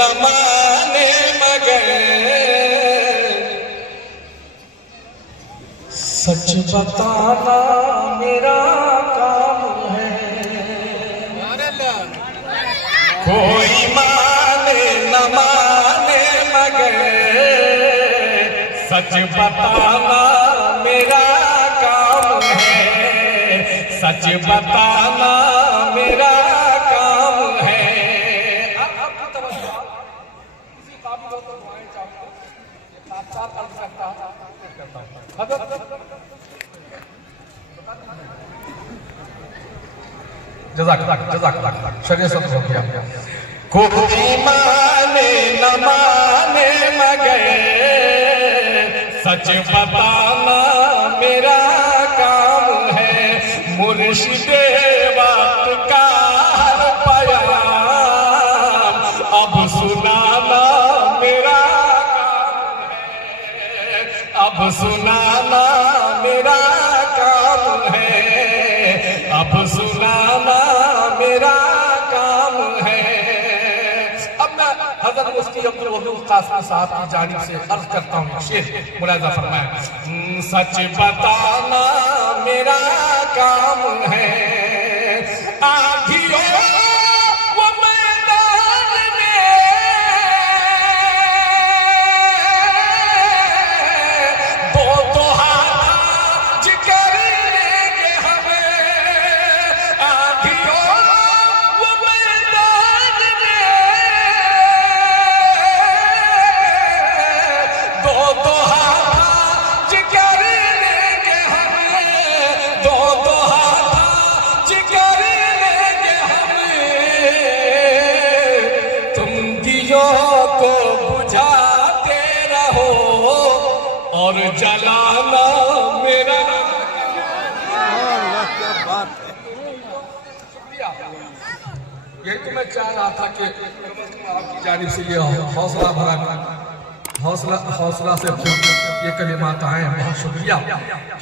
न माने मगर सच बताना मेरा काम है। कोई माने न माने मगर सच बताना मेरा काम है। सच बताना मेरा काम है। आपकी तरफ से किसी काबिल हो तो दुआएं चाहूंगा, साथ अर्ज करता जज़ाक शरीयत सब हो गया। कोई माने न माने मगर सच बताना मेरा काम है। मुर्शिदे वक्त का हर बयान अब सुनाना मेरा काम है। अब सुनाना मेरा काम है। अब सुनाना मेरा काम है। अब मैं हज़रत मुफ्ती अब्दुल वदूद कासिमी साहब की जानिब से अर्ज करता हूँ, शेर मुलाज़ा फरमाएं। सच बताना मेरा काम है। आँधियों वो मैदान में दो हाथ जिगर लेंगे हमें। आँधियों वो मैदान में दो हाथ जिगर लेंगे हमें। दो हाथ जिगर लेंगे हमें। तुम दियों को बुझाते रहो और जलाना मेरा। यही तो मैं चाह रहा था कि आपकी जानिब से ये हौसला भरा हौसला से ये कलिमात आए। बहुत शुक्रिया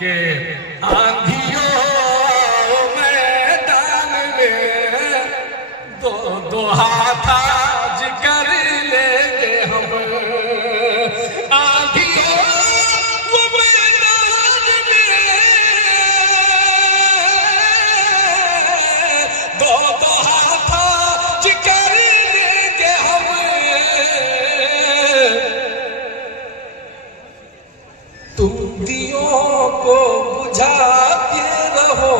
कि आंधियों मैदान में दो हाथ जिगर लेंगे हम। आंधियों वो मैदान में दो हाथ जिगर लेंगे हम। तुम दियों को बुझाते रहो।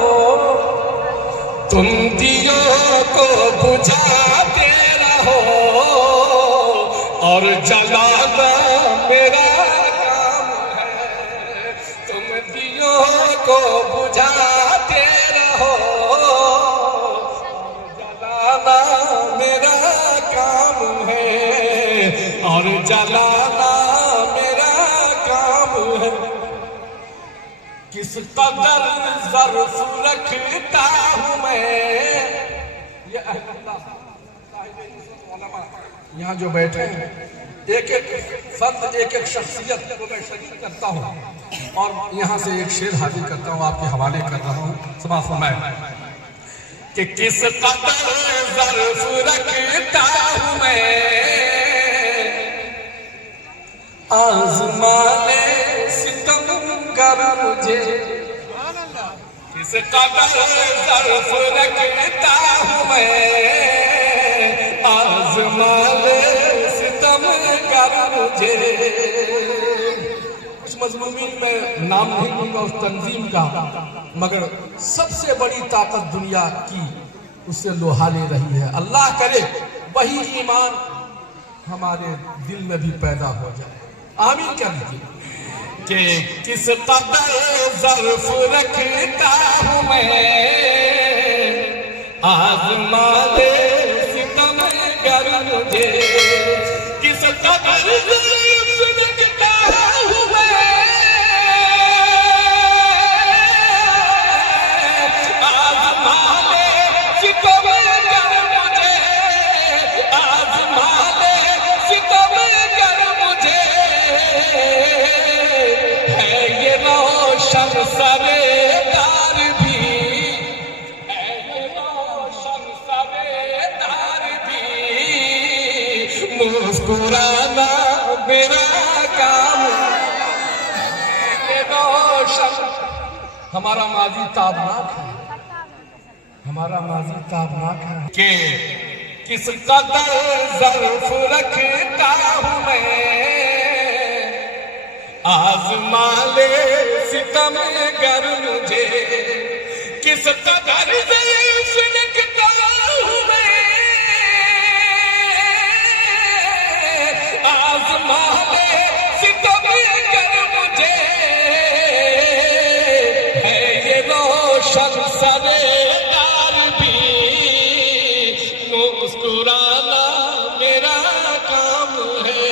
तुम दियों को बुझाते रहो और जलाना मेरा काम है। तुम दियों को बुझाते रहो और जलाना मेरा काम है। और जलाना मेरा काम है। किस कदर ज़र्फ रखता हूँ मैं। ये यहाँ जो बैठे हैं एक एक फर्द एक एक शख्सियत को मैं शरीक करता हूँ और यहाँ से एक शेर हाजिर करता हूँ, आपके हवाले कर रहा हूँ। समाज फरमाएं कि किस कदर ज़र्फ रखता हूँ मैं। आज़माने सितम कर मुझे। किस कदर ज़र्फ रखता हूँ मैं। आज़माने सितम कर मुझे। इस मज़मून में नाम नहीं लूंगा उस तंजीम का, मगर सबसे बड़ी ताकत दुनिया की उससे लोहाले रही है। अल्लाह करे वही ईमान हमारे दिल में भी पैदा हो जाए। आमीन कर लीजिए। कि किस कदर ज़र्फ रखता हूँ मैं। आज़माने सितम कर मुझे। किस कदर ज़र्फ रखता हूँ मैं। आज़माने सितम कर मुझे। आज़माने सितम कर मुझे। है ये रोशन सरेदार भी। है ये रोशन सरेदार भी। मुस्कुराना मेरा काम है रोशन। हमारा माजी ताबनाक है, हमारा माजी ताबनाक है कि किस कदर ज़र्फ रखता हूँ मैं, आज़मा ले सितम गर मुझे, किस कदर ज़र्फ रखता हूँ मैं, आज़मा ले सितम गर मुझे, है ये रोशन सरेदार भी, मुस्कुराना मेरा काम है,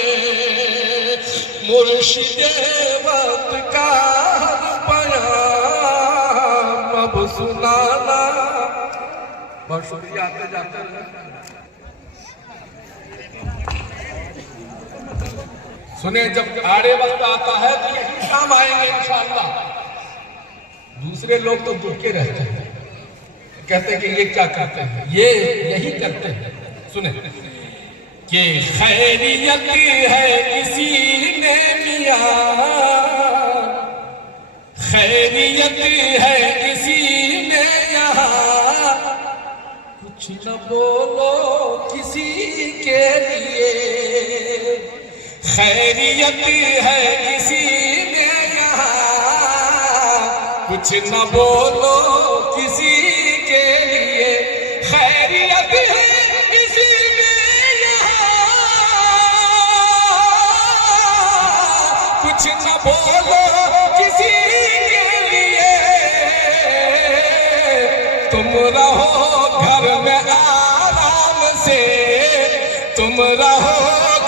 मुर्शिदे वक्त का बयान अब सुनाना। बहुत शुक्रिया। आते जाते सुने, जब आड़े वक्त आता है तो यही काम आएंगे इंशाअल्लाह। दूसरे लोग तो दुखी रहते हैं, कहते हैं कि ये क्या करते हैं, ये यही करते हैं। सुने कि खैरियत है किसी ने मिया, खैरियत है किसी ने यहाँ, कुछ न बोलो किसी के लिए, खैरियत है किसी ने यहाँ, कुछ न बोलो किसी के लिए, खैरियत है किसी ने यहाँ, कुछ न बोलो किसी के लिए, तुम रहो घर में आराम से, तुम रहो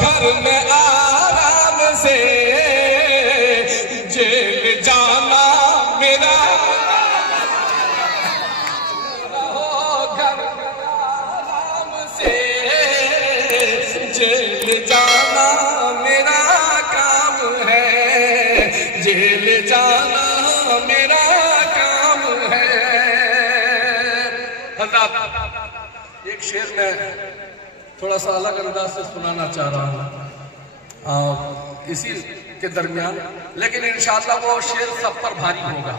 घर में आराम से, जेल जाना मेरा, रहो घर में आराम से, जेल जाना मेरा काम है, जेल जाना मेरा काम है। एक शेर में थोड़ा सा अलग अंदाज से सुनाना चाह रहा हूँ इसी के दरमियान, लेकिन इंशाअल्लाह वो शेर सब पर भारी होगा,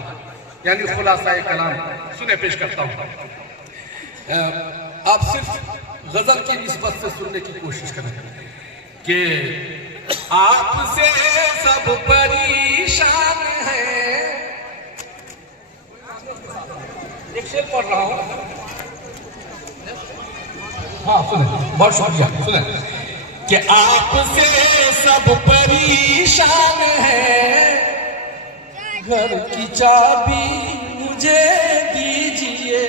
यानी खुलासा कलाम। सुने, पेश करता हूँ। आप सिर्फ गजल की निस्बत से सुनने की कोशिश करें कि आपसे सब परेशान है। एक शेर पढ़ रहा हूँ, हाँ सुने, बहुत शुक्रिया। सुने कि आपसे सब परेशान है, घर की चाबी मुझे दीजिए।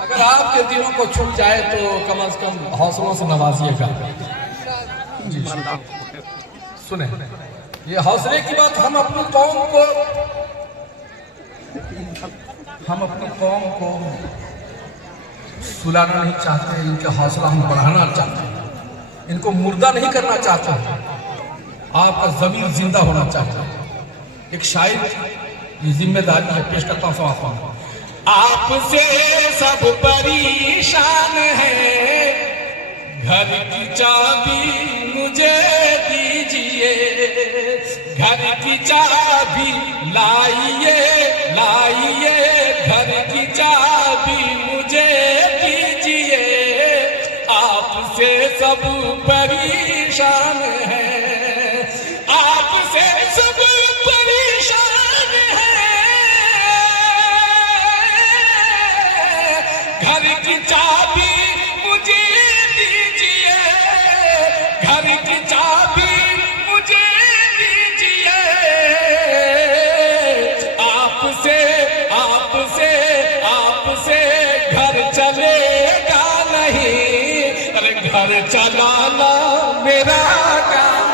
अगर आपके दिलों को छू जाए तो कम से कम हौसलों से नवाजिएगा। सुने, ये हौसले की बात, हम अपनी कौम को सुलाना नहीं चाहते, इनके हौसला हम बढ़ाना चाहते हैं, इनको मुर्दा नहीं करना चाहते, आपका ज़मीर जिंदा होना चाहता है। एक शायर की जिम्मेदारी है, पेश करता हूँ समाप्त। आपसे सब परेशान है, घर की चाबी मुझे दीजिए, घर की चाबी लाइए लाइए, घर की चाबी मुझे दीजिए, आपसे सब परेशान है, आपसे सब परेशान है, घर की चाबी मुझे दीजिए, घर की चाबी मुझे दीजिए, आपसे आपसे आपसे घर चलेगा नहीं, अरे घर चलाना मेरा काम।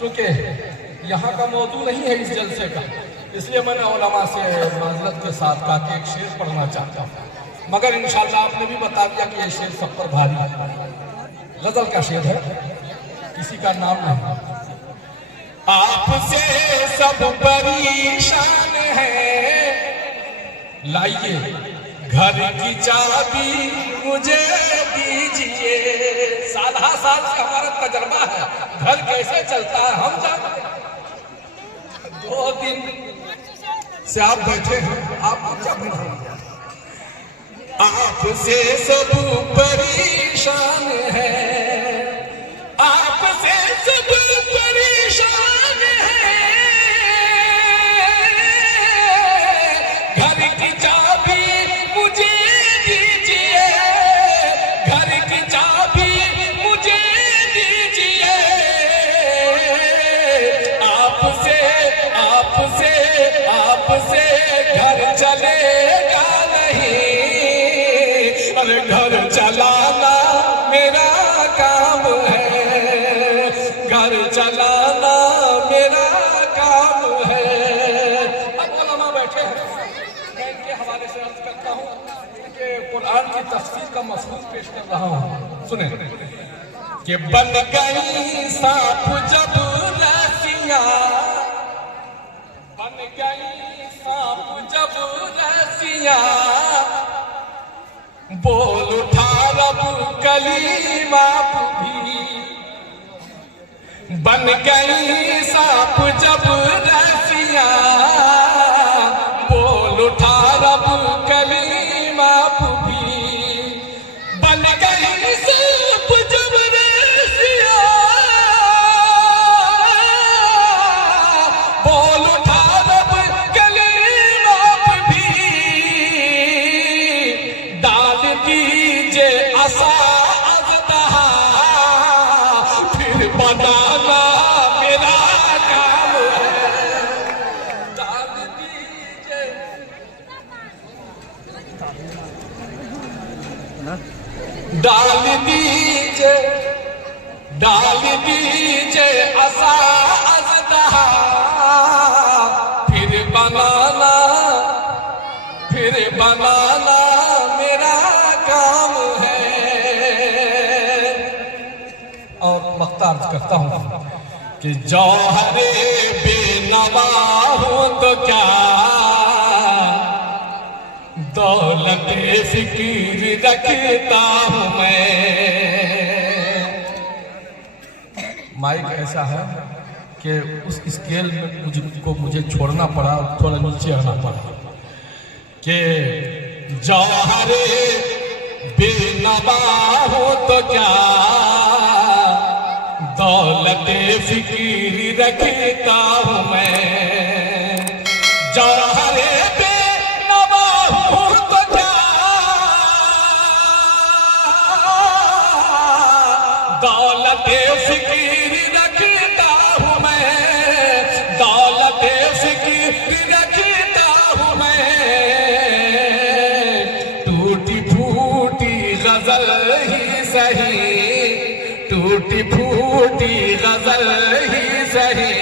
चूंकि यहाँ का मौजू नहीं है इस जलसे का, इसलिए मैंने उलमा से माजरत के साथ कहा कि एक शेर पढ़ना चाहता हूँ, मगर इंशाअल्लाह आपने भी बता दिया कि ये शेर सब पर भारी है। गजल का शेर है, किसी का नाम नहीं। आपसे परेशान हैं, लाइए घर की चाबी मुझे दीजिए। साधा साल से हमारा तजर्बा है, घर कैसे चलता है हम जानते हैं। 2 दिन से आप बैठे हैं, आप क्या बैठे हैं? आपसे सब परेशान है, आपसे सब परेशान है। घर की चाबी मुझे दीजिए, घर की चाबी मुझे दीजिए। आपसे आपसे आपसे घर चलेगा नहीं, अरे घर चलाना मेरा काम है, घर चलाना मेरा काम है। अब उलमा बैठे हैं, मैं इनके हवाले से अर्ज करता हूँ कि कुरान की तफसीर का मफहूम पेश कर रहा हूँ। सुने कि बन गई सांप जब रस्सियां, बन गई सांप जब रस्सियां, बोल उठा रब कलीमा भी। बन गई सांप जब रस्सियां, बोल उठा रब कलीमा भी। बन गई सांप जब रस्सियां, बोल उठा रब कलीमा भी। डाल दीजिए आसा अज़दहा, फिर बनाना मेरा काम है। डाल दीजिए, डाल दीजिए, डाल दीजिए आसा अज़दहा, फिर बनाना, फिर बनाना मेरा काम है। और मख्तार करता हूं कि जौहरे बेनवा हो तो क्या, दौलते फिक्र रखता हूं मैं। माइक ऐसा है कि उस स्केल में मुझे छोड़ना पड़ा, थोड़ा नीचे आना पड़ा कि जौहरे बेनवा हो तो क्या, दौलते फिक्र रखता हूं मैं। जौहरे बेनवा हो तो क्या, दौलते फिक्र रखता हूं मैं, दौलते फिक्र रखता हूं मैं। टूटी फूटी गजल ही सही, टूटी फूटी गजल ही सही,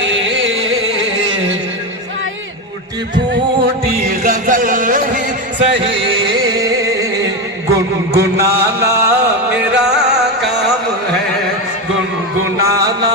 टूटी फूटी गजल ही सही। गुनगुनाना मेरा काम है, गुनगुनाना